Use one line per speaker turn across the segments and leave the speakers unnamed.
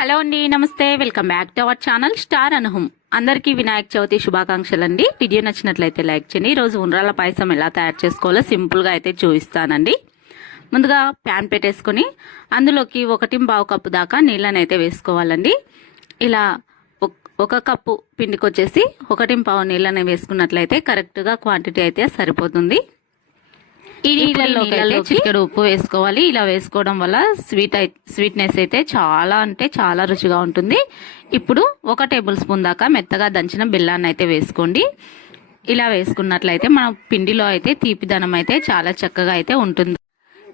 Hello అండి నమస్తే. Welcome back to our channel star Anuham. అందరికీ వినాయక చవితి శుభాకాంక్షలు అండి వీడియో నచ్చినట్లయితే లైక్ చేయండి. ఈ రోజు ఉండ్రాల పాయసం ఎలా తయారు చేసుకోవాలో సింపుల్గా అయితే చూపిస్తానండి. ముందుగా ప్యాన్ పెట్టేసుకొని అందులోకి ఒకటి పావు కప్పు దాకా నీళ్ళని అయితే వేసుకోవాలండి. ఇలా ఒక కప్పు పిండికి వచ్చేసి ఒకటి పావు నీళ్ళని వేసుకున్నట్లయితే కరెక్ట్గా క్వాంటిటీ అయితే సరిపోతుంది. ఈ నీళ్ళలో చిటికెడు ఉప్పు వేసుకోవాలి. ఇలా వేసుకోవడం వల్ల స్వీట్ స్వీట్నెస్ అయితే చాలా అంటే చాలా రుచిగా ఉంటుంది. ఇప్పుడు ఒక టేబుల్ స్పూన్ దాకా మెత్తగా దంచిన బెల్లాన్ని అయితే వేసుకోండి. ఇలా వేసుకున్నట్లయితే మన పిండిలో అయితే తీపిదనం అయితే చాలా చక్కగా అయితే ఉంటుంది.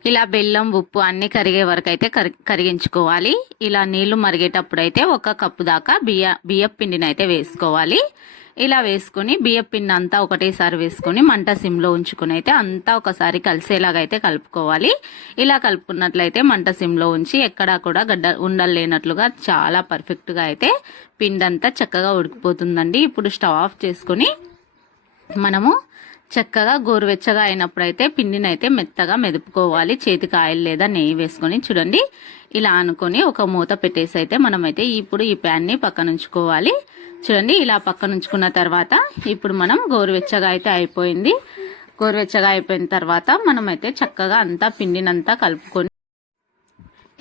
ఇలా బెల్లం ఉప్పు అన్ని కరిగే వరకు అయితే కరి- కరిగించుకోవాలి. ఇలా నీళ్ళు మరిగేటప్పుడు అయితే ఒక కప్పు దాకా బియ్య బియ్యం పిండిని అయితే వేసుకోవాలి. ఇలా వేసుకుని బియ్యం పిండి అంతా ఒకటేసారి వేసుకుని మంట సిమ్లో ఉంచుకుని అయితే అంతా ఒకసారి కలిసేలాగా అయితే కలుపుకోవాలి. ఇలా కలుపుకున్నట్లయితే మంట సిమ్లో ఉంచి ఎక్కడా కూడా గడ్డ ఉండలు లేనట్లుగా చాలా పర్ఫెక్ట్గా అయితే పిండి అంతా చక్కగా ఉడికిపోతుందండి. ఇప్పుడు స్టవ్ ఆఫ్ చేసుకుని మనము చక్కగా గోరువెచ్చగా అయినప్పుడైతే పిండిని అయితే మెత్తగా మెదుపుకోవాలి. చేతికి ఆయిల్ లేదా నెయ్యి వేసుకొని చూడండి. ఇలా అనుకొని ఒక మూత పెట్టేసి అయితే మనమైతే ఇప్పుడు ఈ ప్యాన్ని పక్కన ఉంచుకోవాలి చూడండి ఇలా పక్కన ఉంచుకున్న తర్వాత ఇప్పుడు మనం గోరువెచ్చగా అయితే అయిపోయింది. గోరువెచ్చగా అయిపోయిన తర్వాత మనమైతే చక్కగా అంతా పిండినంతా కలుపుకొని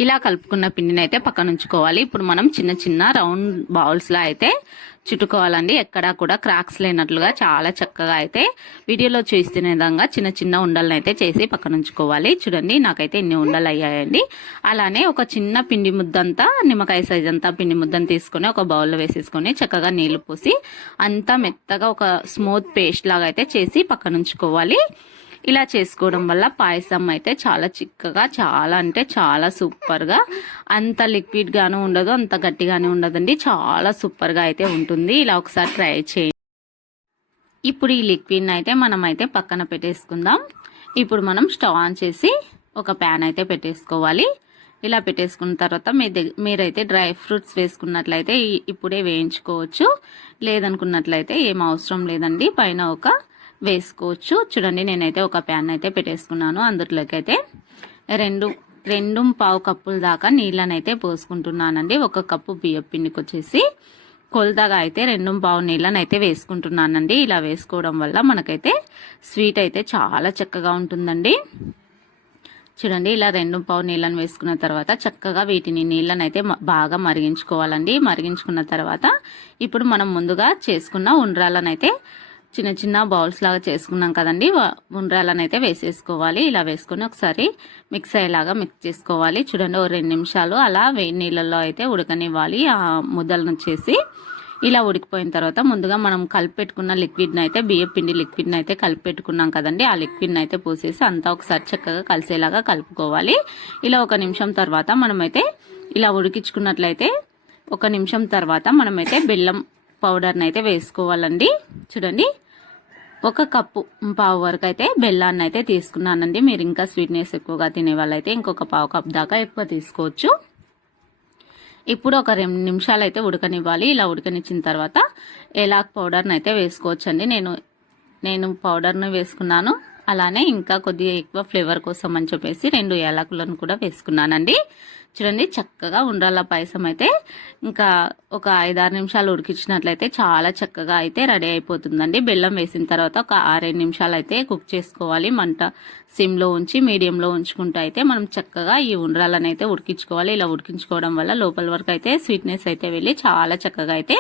ఇలా కలుపుకున్న పిండిని అయితే పక్కన ఉంచుకోవాలి. ఇప్పుడు మనం చిన్న చిన్న రౌండ్ బౌల్స్లో అయితే చుట్టుకోవాలండి. ఎక్కడా కూడా క్రాక్స్ లేనట్లుగా చాలా చక్కగా అయితే వీడియోలో చూస్తున్న విధంగా చిన్న చిన్న ఉండలను అయితే చేసి పక్కన ఉంచుకోవాలి. చూడండి నాకైతే ఇన్ని ఉండలు అయ్యాయండి. అలానే ఒక చిన్న పిండి ముద్దంతా నిమ్మకాయ సైజ్ అంతా పిండి ముద్దను తీసుకొని ఒక బౌల్లో వేసేసుకొని చక్కగా నీళ్ళు పోసి అంతా మెత్తగా ఒక స్మూత్ పేస్ట్ లాగా అయితే చేసి పక్కన ఉంచుకోవాలి. ఇలా చేసుకోవడం వల్ల పాయసం అయితే చాలా చిక్కగా చాలా అంటే చాలా సూపర్గా అంత లిక్విడ్గాను ఉండదు అంత గట్టిగానే ఉండదండి. చాలా సూపర్గా అయితే ఉంటుంది. ఇలా ఒకసారి ట్రై చేయండి ఇప్పుడు ఈ లిక్విడ్ని అయితే మనం అయితే పక్కన పెట్టేసుకుందాం. ఇప్పుడు మనం స్టవ్ ఆన్ చేసి ఒక ప్యాన్ అయితే పెట్టేసుకోవాలి. ఇలా పెట్టేసుకున్న తర్వాత మీ దగ్గర మీరైతే డ్రై ఫ్రూట్స్ వేసుకున్నట్లయితే ఇప్పుడే వేయించుకోవచ్చు. లేదనుకున్నట్లయితే ఏం అవసరం లేదండి. పైన ఒక వేసుకోవచ్చు. చూడండి నేనైతే ఒక ప్యాన్ అయితే పెట్టేసుకున్నాను. అందులోకి అయితే రెండు రెండు పావు కప్పుల దాకా నీళ్ళనైతే పోసుకుంటున్నానండి. ఒక కప్పు బియ్యం పిండికి వచ్చేసి కొలతగా అయితే రెండు పావు నీళ్ళని అయితే వేసుకుంటున్నానండి. ఇలా వేసుకోవడం వల్ల మనకైతే స్వీట్ అయితే చాలా చక్కగా ఉంటుందండి. చూడండి ఇలా రెండు పావు నీళ్ళని వేసుకున్న తర్వాత చక్కగా వీటిని నీళ్ళని అయితే బాగా మరిగించుకోవాలండి. మరిగించుకున్న తర్వాత ఇప్పుడు మనం ముందుగా చేసుకున్న ఉండ్రాలను అయితే చిన్న చిన్న బౌల్స్ లాగా చేసుకున్నాం కదండి. వ- అయితే వేసేసుకోవాలి. ఇలా వేసుకొని ఒకసారి మిక్స్ అయ్యేలాగా మిక్స్ చేసుకోవాలి. చూడండి ఓ రెండు నిమిషాలు అలా వేడి నీళ్ళల్లో అయితే ఉడకనివ్వాలి. ఆ ముద్దలను చేసి ఇలా ఉడికిపోయిన తర్వాత ముందుగా మనం కలిపెట్టుకున్న లిక్విడ్ని అయితే బియ్యం పిండి లిక్విడ్ని అయితే కలిపెట్టుకున్నాం కదండి. ఆ లిక్విడ్ని అయితే పోసేసి అంతా ఒకసారి చక్కగా కలిసేలాగా కలుపుకోవాలి. ఇలా ఒక నిమిషం తర్వాత మనమైతే ఇలా ఉడికించుకున్నట్లయితే ఒక నిమిషం తర్వాత మనమైతే బెల్లం పౌడర్ని అయితే వేసుకోవాలండి. చూడండి ఒక కప్పు పావు వరకు అయితే బెల్లాన్ని అయితే తీసుకున్నానండి. మీరు ఇంకా స్వీట్నెస్ ఎక్కువగా తినే వాళ్ళైతే ఇంకొక పావు కప్ దాకా ఎక్కువ తీసుకోవచ్చు. ఇప్పుడు ఒక రెండు నిమిషాలు అయితే ఉడకనివ్వాలి. ఇలా ఉడకనిచ్చిన తర్వాత ఎలాక్ పౌడర్ని అయితే వేసుకోవచ్చండి. నేను నేను పౌడర్ను వేసుకున్నాను. అలానే ఇంకా కొద్దిగా ఎక్కువ ఫ్లేవర్ కోసం అని చెప్పేసి రెండు యాలకులను కూడా వేసుకున్నానండి. చూడండి చక్కగా ఉండ్రాల పాయసం అయితే. ఇంకా ఒక ఐదారు నిమిషాలు ఉడికించినట్లయితే చాలా చక్కగా అయితే రెడీ అయిపోతుందండి. బెల్లం వేసిన తర్వాత ఒక ఆరేడు నిమిషాలు అయితే కుక్ చేసుకోవాలి. మంట సిమ్లో ఉంచి మీడియంలో ఉంచుకుంటూ అయితే మనం చక్కగా ఈ ఉండ్రాలను అయితే ఉడికించుకోవాలి. ఇలా ఉడికించుకోవడం వల్ల లోపల వరకు అయితే స్వీట్నెస్ అయితే వెళ్ళి చాలా చక్కగా అయితే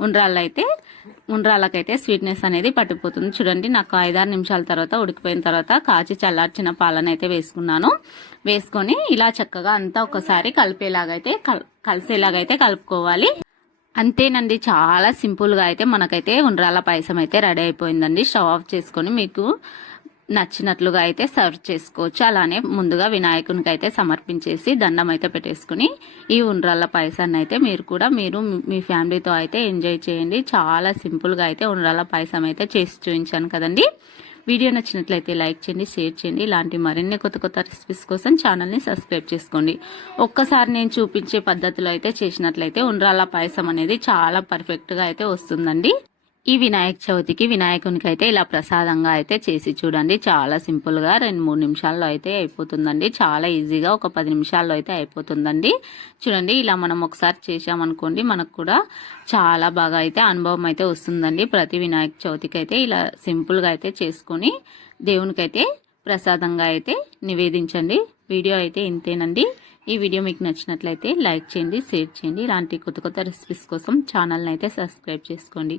ఉండ్రాళ్ళు అయితే ఉండ్రాళ్ళకైతే స్వీట్నెస్ అనేది పట్టిపోతుంది. చూడండి నాకు ఐదారు నిమిషాల తర్వాత ఉడికిపోయిన తర్వాత కాచి చల్లార్చిన పాలను అయితే వేసుకున్నాను. వేసుకొని ఇలా చక్కగా అంతా ఒకసారి కలిపేలాగైతే కల్- కలిసేలాగైతే కలుపుకోవాలి. అంతేనండి చాలా సింపుల్గా అయితే మనకైతే ఉండ్రాల పాయసం అయితే రెడీ అయిపోయిందండి. స్టవ్ ఆఫ్ చేసుకొని మీకు నచ్చినట్లుగా అయితే సర్వ్ చేసుకోవచ్చు. అలానే ముందుగా వినాయకునికి అయితే సమర్పించేసి దండం అయితే పెట్టేసుకుని ఈ ఉండ్రాళ్ళ పాయసాన్ని అయితే మీరు కూడా మీరు మీ ఫ్యామిలీతో అయితే ఎంజాయ్ చేయండి. చాలా సింపుల్గా అయితే ఉండ్రాళ్ళ పాయసం అయితే చేసి చూపించాను కదండి. వీడియో నచ్చినట్లయితే లైక్ చేయండి షేర్ చేయండి. ఇలాంటి మరిన్ని కొత్త కొత్త రెసిపీస్ కోసం ఛానల్ని సబ్స్క్రైబ్ చేసుకోండి. ఒక్కసారి నేను చూపించే పద్ధతిలో అయితే చేసినట్లయితే ఉండ్రాళ్ళ పాయసం అనేది చాలా పర్ఫెక్ట్గా అయితే వస్తుందండి. ఈ వినాయక చవితికి వినాయకునికి అయితే ఇలా ప్రసాదంగా అయితే చేసి చూడండి. చాలా సింపుల్గా రెండు మూడు నిమిషాల్లో అయితే అయిపోతుందండి. చాలా ఈజీగా ఒక పది నిమిషాల్లో అయితే అయిపోతుందండి. చూడండి ఇలా మనం ఒకసారి చేసామనుకోండి మనకు కూడా చాలా బాగా అయితే అనుభవం అయితే వస్తుందండి. ప్రతి వినాయక చవితికి అయితే ఇలా సింపుల్గా అయితే చేసుకొని దేవునికైతే ప్రసాదంగా అయితే నివేదించండి. వీడియో అయితే ఇంతేనండి. ఈ వీడియో మీకు నచ్చినట్లయితే లైక్ చేయండి షేర్ చేయండి. ఇలాంటి కొత్త కొత్త రెసిపీస్ కోసం ఛానల్ని అయితే సబ్స్క్రైబ్ చేసుకోండి.